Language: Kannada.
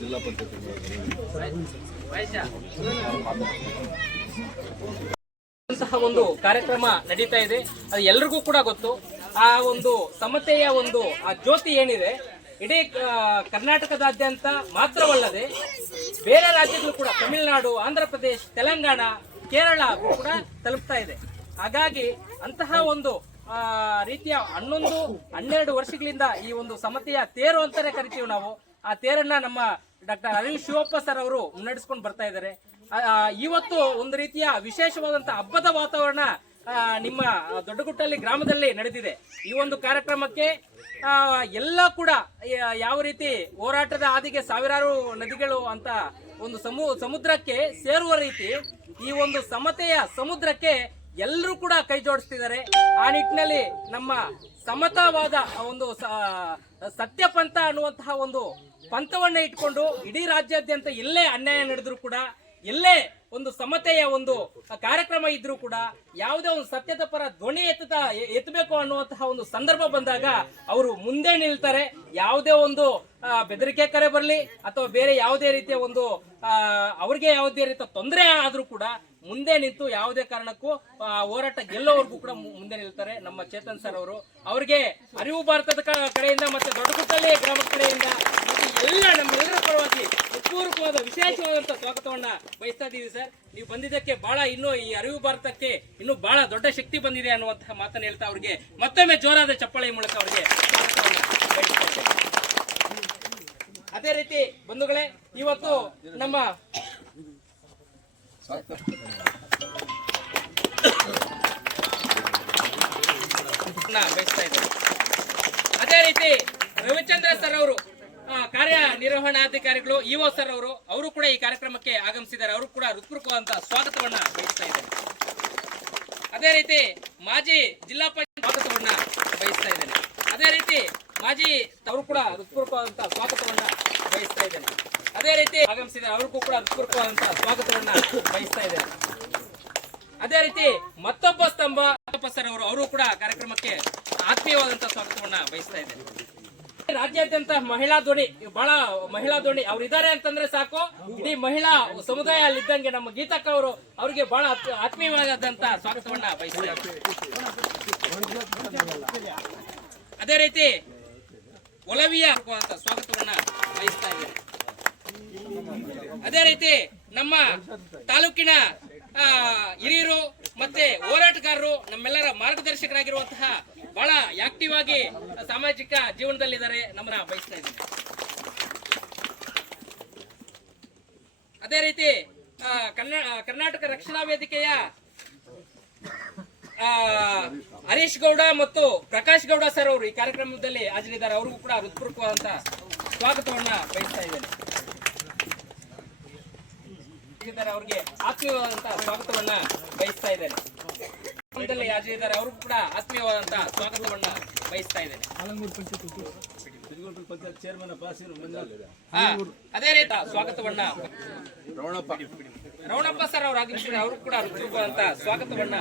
ಜಿಲ್ಲಾ ಪಂಚಾಯತ್ ಒಂದು ಕಾರ್ಯಕ್ರಮ ನಡೀತಾ ಇದೆ. ಅದು ಎಲ್ರಿಗೂ ಕೂಡ ಗೊತ್ತು. ಆ ಒಂದು ಸಮತೆಯ ಒಂದು ಆ ಜ್ಯೋತಿ ಏನಿದೆ ಇಡೀ ಕರ್ನಾಟಕದಾದ್ಯಂತ ಮಾತ್ರವಲ್ಲದೆ ಬೇರೆ ರಾಜ್ಯಗಳು ಕೂಡ ತಮಿಳುನಾಡು, ಆಂಧ್ರ ಪ್ರದೇಶ, ತೆಲಂಗಾಣ, ಕೇರಳ ಕೂಡ ತಲುಪ್ತಾ ಇದೆ. ಹಾಗಾಗಿ ಅಂತಹ ಒಂದು ರೀತಿಯ 11-12 ವರ್ಷಗಳಿಂದ ಈ ಒಂದು ಸಮತೆಯ ತೇರು ಅಂತಾನೆ ಕರಿತೀವಿ ನಾವು. ಆ ತೇರನ್ನ ನಮ್ಮ ಡಾಕ್ಟರ್ ಅರವಿಂದ್ ಶಿವಪ್ಪ ಸರ್ ಅವರು ಮುನ್ನಡೆಸ್ಕೊಂಡು ಬರ್ತಾ ಇದ್ದಾರೆ. ಇವತ್ತು ಒಂದು ರೀತಿಯ ವಿಶೇಷವಾದಂತಹ ಹಬ್ಬದ ವಾತಾವರಣ ನಿಮ್ಮ ದೊಡ್ಡಗುಟ್ಟಲ್ಲಿ ಗ್ರಾಮದಲ್ಲಿ ನಡೆದಿದೆ. ಈ ಒಂದು ಕಾರ್ಯಕ್ರಮಕ್ಕೆ ಎಲ್ಲ ಕೂಡ ಯಾವ ರೀತಿ ಹೋರಾಟದ ಹಾದಿಗೆ ಸಾವಿರಾರು ನದಿಗಳು ಅಂತ ಒಂದು ಸಮುದ್ರಕ್ಕೆ ಸೇರುವ ರೀತಿ ಈ ಒಂದು ಸಮತೆಯ ಸಮುದ್ರಕ್ಕೆ ಎಲ್ಲರೂ ಕೂಡ ಕೈ ಜೋಡಿಸ್ತಿದ್ದಾರೆ. ಆ ನಿಟ್ಟಿನಲ್ಲಿ ನಮ್ಮ ಸಮತಾವಾದ ಒಂದು ಸತ್ಯಪಂಥ ಅನ್ನುವಂತಹ ಒಂದು ಪಂಥವನ್ನ ಇಟ್ಕೊಂಡು ಇಡೀ ರಾಜ್ಯಾದ್ಯಂತ ಎಲ್ಲೇ ಅನ್ಯಾಯ ನಡೆದ್ರು ಕೂಡ, ಎಲ್ಲೇ ಒಂದು ಸಮತೆಯ ಒಂದು ಕಾರ್ಯಕ್ರಮ ಇದ್ರೂ ಕೂಡ, ಯಾವುದೇ ಒಂದು ಸತ್ಯದ ಪರ ಧ್ವನಿ ಎತ್ತಬೇಕು ಅನ್ನುವಂತಹ ಒಂದು ಸಂದರ್ಭ ಬಂದಾಗ ಅವರು ಮುಂದೆ ನಿಲ್ತಾರೆ. ಯಾವುದೇ ಒಂದು ಬೆದರಿಕೆ ಕರೆ ಬರಲಿ ಅಥವಾ ಬೇರೆ ಯಾವುದೇ ರೀತಿಯ ಒಂದು ಅವ್ರಿಗೆ ಯಾವುದೇ ರೀತಿಯ ತೊಂದರೆ ಆದ್ರೂ ಕೂಡ ಮುಂದೆ ನಿಂತು ಯಾವುದೇ ಕಾರಣಕ್ಕೂ ಹೋರಾಟ ಗೆಲ್ಲೋವರೆಗೂ ಕೂಡ ಮುಂದೆ ನಿಲ್ತಾರೆ ನಮ್ಮ ಚೇತನ್ ಸರ್ ಅವರು. ಅವರಿಗೆ ಅರಿವು ಭಾರತದ ಕಡೆಯಿಂದ ಮತ್ತೆ ದೊಡ್ಡಗುಟ್ಟಳ್ಳಿ ಗ್ರಾಮದ ಕಡೆಯಿಂದ ಮತ್ತೆ ಎಲ್ಲ ನಮ್ಮೆಲ್ಲರ ಪರವಾಗಿ ಪೂರ್ವಕವಾದ ವಿಶೇಷವಾದಂತಹ ಸ್ವಾಗತವನ್ನ ಬಯಸ್ತಾ ಇದ್ದೀವಿ ಸರ್. ನೀವು ಬಂದಿದ್ದಕ್ಕೆ ಬಹಳ ಇನ್ನೂ ಈ ಅರಿವು ಭಾರತಕ್ಕೆ ಇನ್ನೂ ಬಹಳ ದೊಡ್ಡ ಶಕ್ತಿ ಬಂದಿದೆ ಅನ್ನುವಂತಹ ಮಾತನ್ನು ಹೇಳ್ತಾ ಅವರಿಗೆ ಮತ್ತೊಮ್ಮೆ ಜೋರಾದ ಚಪ್ಪಾಳೆ ಮೂಲಕ ಅವರಿಗೆ ಸ್ವಾಗತವನ್ನ ಬಯಸ್ತಾ. ಅದೇ ರೀತಿ ಬಂಧುಗಳೇ, ಇವತ್ತು ನಮ್ಮ ಬಯಸ್ತಾ ಇದ್ದಾರೆ. ಅದೇ ರೀತಿ ರವಿಚಂದ್ರ ಸರ್ ಅವರು ಕಾರ್ಯನಿರ್ವಹಣಾಧಿಕಾರಿಗಳು ಇಒ ಸರ್ ಅವರು ಕೂಡ ಈ ಕಾರ್ಯಕ್ರಮಕ್ಕೆ ಆಗಮಿಸಿದ್ದಾರೆ. ಅವರು ಕೂಡ ಹೃತ್ಪೂರ್ವಕವಾದಂತಹ ಸ್ವಾಗತವನ್ನ ಬಯಸ್ತಾ ಇದ್ದಾರೆ. ಅದೇ ರೀತಿ ಮಾಜಿ ಜಿಲ್ಲಾ ಪಂಚಾಯತ್ ಸ್ವಾಗತವನ್ನ ಬಯಸ್ತಾ ಇದ್ದೇನೆ. ಅದೇ ರೀತಿ ಮಾಜಿ ಅವರು ಕೂಡ ಹೃತ್ಪೂರ್ವಕವಾದಂತಹ ಸ್ವಾಗತವನ್ನ ಬಯಸ್ತಾ ಇದ್ದೇನೆ. ಅದೇ ರೀತಿ ಆಗಮಿಸಿದ್ದಾರೆ. ಅವ್ರಿಗೂ ಕೂಡ ಹೃತ್ಪೂರ್ವಕವಾದಂತಹ ಸ್ವಾಗತವನ್ನ ಬಯಸ್ತಾ ಇದ್ದೇನೆ. ಅದೇ ರೀತಿ ಮತ್ತೊಬ್ಬ ಸ್ತಂಭ ಸರ್ ಅವರು ಕೂಡ ಕಾರ್ಯಕ್ರಮಕ್ಕೆ ಆತ್ಮೀಯವಾದಂತಹ ಸ್ವಾಗತವನ್ನ ಬಯಸ್ತಾ ಇದ್ದೇನೆ. ರಾಜ್ಯಾದ್ಯಂತ ಮಹಿಳಾ ಧ್ವನಿ, ಬಹಳ ಮಹಿಳಾ ಧ್ವನಿ ಅವ್ರು ಇದ್ದಾರೆ ಅಂತಂದ್ರೆ ಸಾಕು, ಇಡೀ ಮಹಿಳಾ ಸಮುದಾಯ ಅಲ್ಲಿದ್ದಂಗೆ ನಮ್ಮ ಗೀತಕ್ಕ ಅವರು ಅವರಿಗೆ ಬಹಳ ಆತ್ಮೀಯವಾದಂತಹ ಸ್ವಾಗತವನ್ನ ಬಯಸ್ತಾರೆ. ಅದೇ ರೀತಿ ಒಲವಿಯ ಸ್ವಾಗತವನ್ನ ಬಯಸ್ತಾ ಇದ್ದಾರೆ. ಅದೇ ರೀತಿ ನಮ್ಮ ತಾಲೂಕಿನ ಹಿರಿಯರು ಮತ್ತೆ ಹೋರಾಟಗಾರರು, ನಮ್ಮೆಲ್ಲರ ಮಾರ್ಗದರ್ಶಕರಾಗಿರುವಂತಹ ಬಹಳ ಆಕ್ಟಿವ್ ಆಗಿ ಸಾಮಾಜಿಕ ಜೀವನದಲ್ಲಿದ್ದಾರೆ, ನಮ್ಮನ್ನ ಬಯಸ್ತಾ ಇದ್ದಾರೆ. ಅದೇ ರೀತಿ ಕರ್ನಾಟಕ ರಕ್ಷಣಾ ವೇದಿಕೆಯ ಹರೀಶ್ ಗೌಡ ಮತ್ತು ಪ್ರಕಾಶ್ ಗೌಡ ಸರ್ ಅವರು ಈ ಕಾರ್ಯಕ್ರಮದಲ್ಲಿ ಹಾಜರಿದ್ದಾರೆ. ಅವ್ರಿಗೂ ಕೂಡ ಹೃತ್ಪೂರ್ವಕವಾದಂತಹ ಸ್ವಾಗತವನ್ನ ಬಯಸ್ತಾ ಇದ್ದೇನೆ. ಅವರಿಗೆ ಆತ್ಮೀಯವಾದಂತಹ ಸ್ವಾಗತವನ್ನ ಬಯಸ್ತಾ ಇದ್ದೇನೆ. ಹಾಜರಿದ್ದಾರೆ. ಅವ್ರಿಗೂ ಕೂಡ ಆತ್ಮೀಯವಾದಂತಹ ಸ್ವಾಗತವನ್ನ ಬಯಸ್ತಾ ಇದ್ದೇನೆ. ಅದೇ ರೀತಿ ಸ್ವಾಗತವನ್ನ ರವಣಪ್ಪ ಸರ್ ಅವರು ಆಗಮಿಸಿದ್ದಾರೆ. ಅವರು ಕೂಡ ಹೃತ್ಪೂರ್ವಕವಾದಂತಹ ಸ್ವಾಗತವನ್ನ